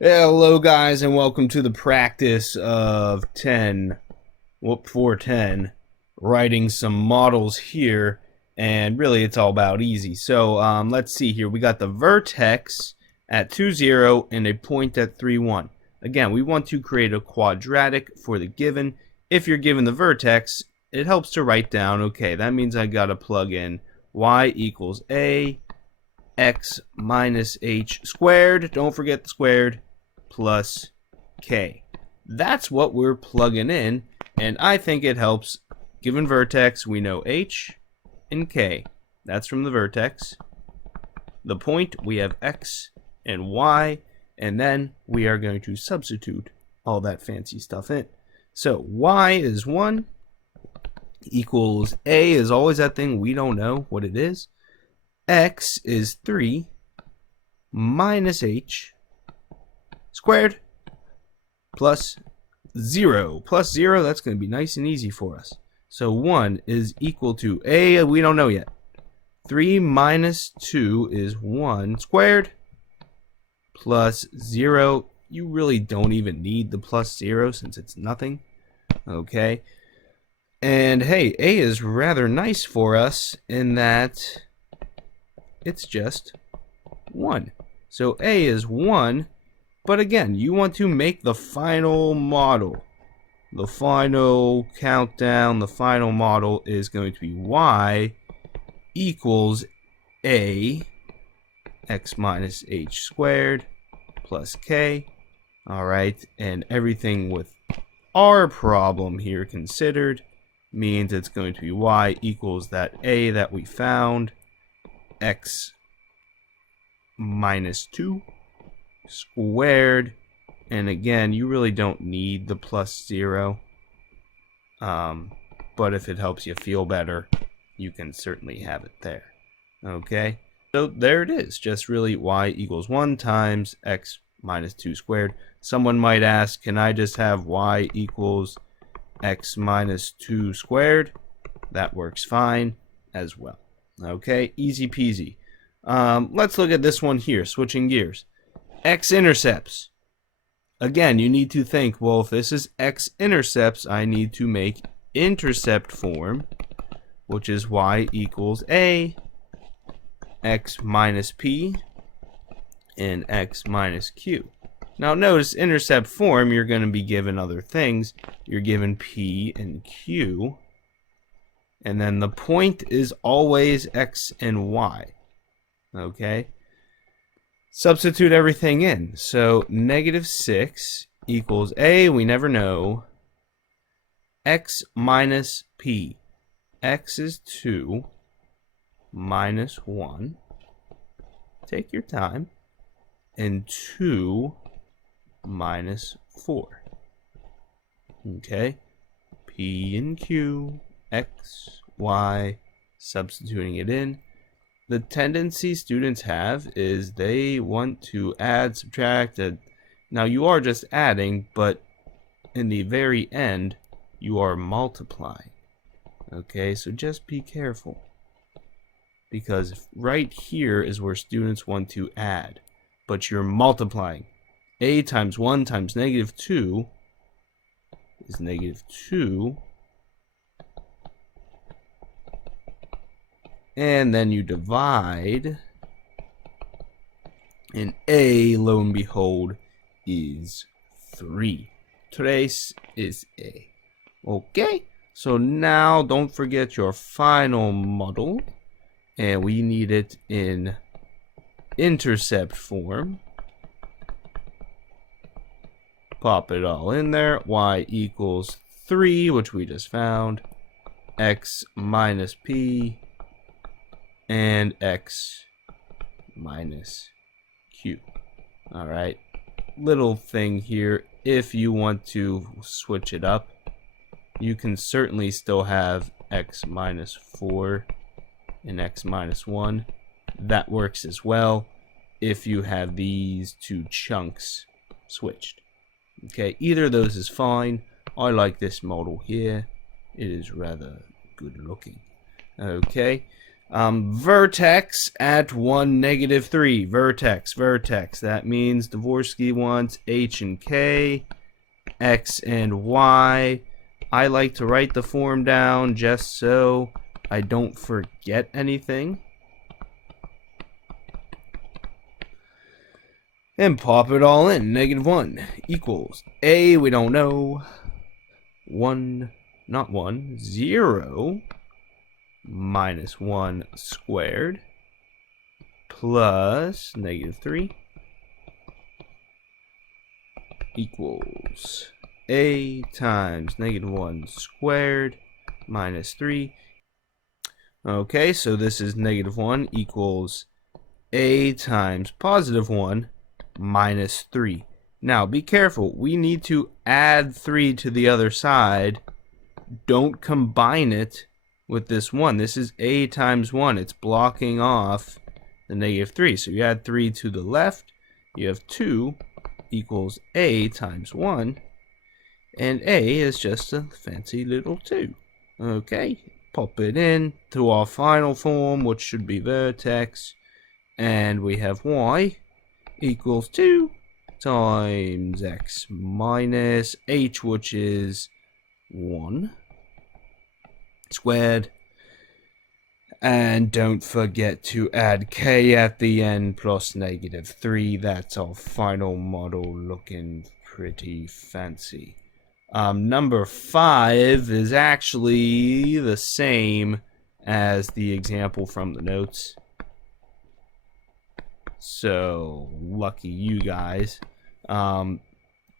Hello guys and welcome to the practice of 410 writing some models here, and really it's all about easy. So let's see here. We got the vertex at 2 0 and a point at 3 1. Again, we want to create a quadratic for the given. If you're given the vertex, it helps to write down, okay, that means I gotta plug in y equals a x minus h squared, don't forget the squared, plus k. That's what we're plugging in, and I think it helps. Given vertex, we know h and k. That's from the vertex. The point, we have x and y, and then we are going to substitute all that fancy stuff in. So y is 1 equals a is always that thing we don't know what it is. X is 3 minus h squared plus 0. Plus 0, that's going to be nice and easy for us. So 1 is equal to a, we don't know yet. 3 minus 2 is 1 squared plus 0. You really don't even need the plus 0 since it's nothing. Okay. And hey, a is rather nice for us in that it's just 1. So a is 1. But again, you want to make the final model. The final countdown, the final model is going to be y equals a x minus h squared plus k. Alright, and everything with our problem here considered means it's going to be y equals that a that we found, x minus 2 squared, and again, you really don't need the plus 0, but if it helps you feel better, you can certainly have it there. Okay, so there it is, just really y equals 1 times x minus 2 squared. Someone might ask, can I just have y equals x minus 2 squared? That works fine as well. Okay, easy peasy. Let's look at this one here, switching gears. X-intercepts. Again, you need to think, well, if this is x-intercepts, I need to make intercept form, which is y equals a, x minus p, and x minus q. Now notice, intercept form, you're going to be given other things. You're given p and q, and then the point is always x and y. Okay? Substitute everything in. So negative 6 equals a, we never know, x minus p. X is 2 minus 1. Take your time. And 2 minus 4. Okay. P and Q, X, Y, substituting it in. The tendency students have is they want to add, subtract. Now you are just adding, but in the very end, you are multiplying. Okay, so just be careful. Because right here is where students want to add, but you're multiplying. A times 1 times negative 2 is negative 2. And then you divide, and a, lo and behold, is 3. Trace is a. Okay, so now don't forget your final model, and we need it in intercept form. Pop it all in there. Y equals 3, which we just found, x minus p, and x minus q. Alright, little thing here, if you want to switch it up, you can certainly still have x minus 4 and x minus 1. That works as well if you have these two chunks switched. Okay, either of those is fine. I like this model here. It is rather good looking. Okay, Vertex at 1, -3. Vertex, vertex. That means Dvorsky wants H and K, X and Y. I like to write the form down just so I don't forget anything. And pop it all in. -1 equals A, we don't know. 1, not 1, 0 minus 1 squared plus -3 equals A times -1 squared minus 3. Okay, so this is -1 equals A times +1 minus 3. Now, be careful. We need to add 3 to the other side. Don't combine it with this 1. This is A times 1. It's blocking off the -3. So you add 3 to the left. You have 2 equals A times 1. And A is just a fancy little 2. Okay, pop it in to our final form, which should be vertex. And we have Y equals 2 times X minus H, which is 1 squared. And don't forget to add K at the end plus -3. That's our final model, looking pretty fancy. Number 5 is actually the same as the example from the notes. So, lucky you guys.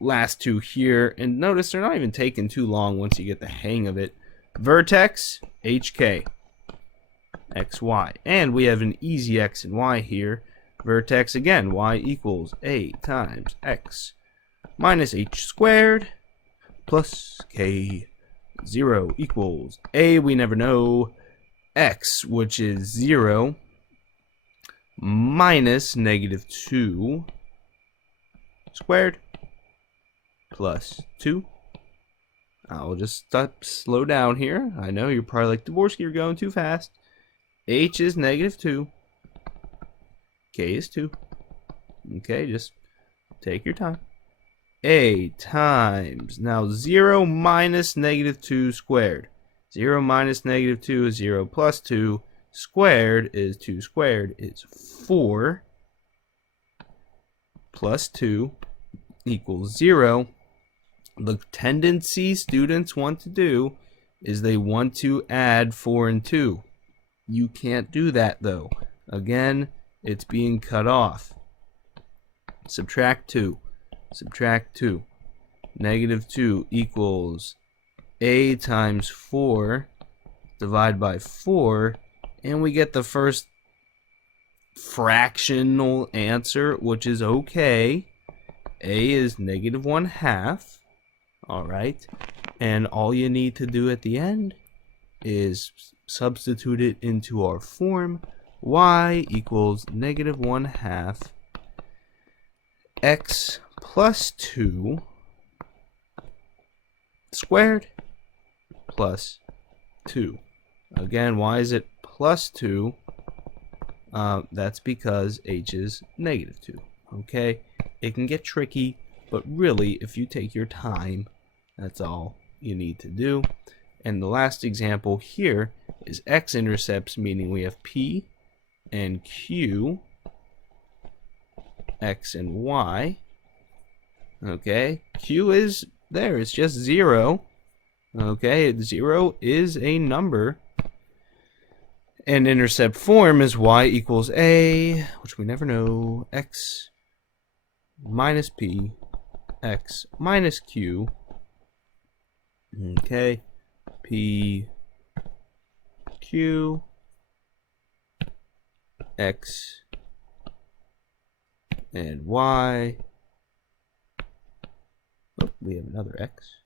Last two here, and notice they're not even taking too long once you get the hang of it. Vertex, HK, XY. And we have an easy X and Y here. Vertex again, Y equals A times X minus H squared plus K. 0 equals A, we never know, X, which is 0, minus -2 squared plus 2. I'll just slow down here. I know you're probably like, Dvorsky, you're going too fast. H is -2. K is 2. Okay, just take your time. A times, now 0 minus -2 squared. 0 minus -2 is 0 plus 2. Squared is 2 squared is 4 plus 2 equals 0. The tendency students want to do is they want to add 4 and 2. You can't do that though. Again, it's being cut off. Subtract 2. Subtract 2. -2 equals A times 4. Divide by 4. And we get the first fractional answer, which is okay. A is -1/2. Alright. And all you need to do at the end is substitute it into our form. Y equals -1/2 X plus 2 squared plus 2. Again, why is it plus 2? That's because H is -2. Okay? It can get tricky, but really, if you take your time, that's all you need to do. And the last example here is x-intercepts, meaning we have P and Q, X and Y. Okay? Q is there. It's just 0. Okay? 0 is a number. And intercept form is Y equals A, which we never know, X minus P, X minus Q. Okay, P, Q, X, and Y. Oh, we have another X.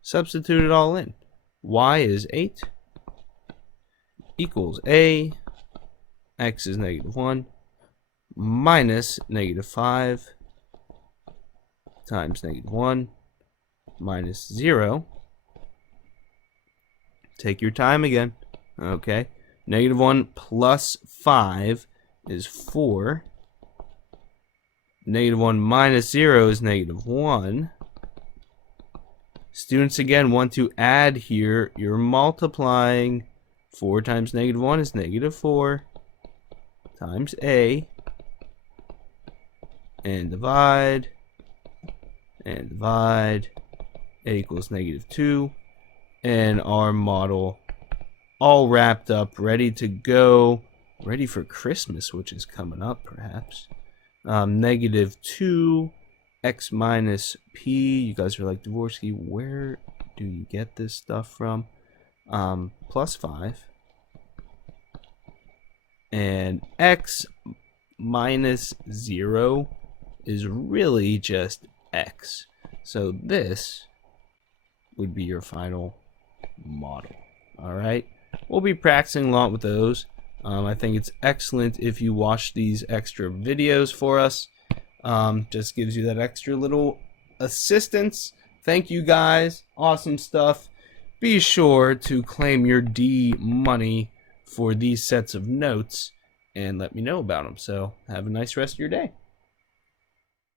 Substitute it all in. Y is 8. Equals A, X is -1, minus -5 times -1 minus 0. Take your time again. Okay. -1 plus 5 is 4. -1 minus 0 is -1. Students again want to add here. You're multiplying. 4 times -1 is -4 times a, and divide, a equals -2, and our model all wrapped up, ready to go, ready for Christmas, which is coming up perhaps. -2 x minus p. You guys are like, Dvorsky, where do you get this stuff from? Plus 5. And x minus 0 is really just x. So this would be your final model. Alright? We'll be practicing a lot with those. I think it's excellent if you watch these extra videos for us. Just gives you that extra little assistance. Thank you guys. Awesome stuff. Be sure to claim your D money for these sets of notes and let me know about them. So have a nice rest of your day.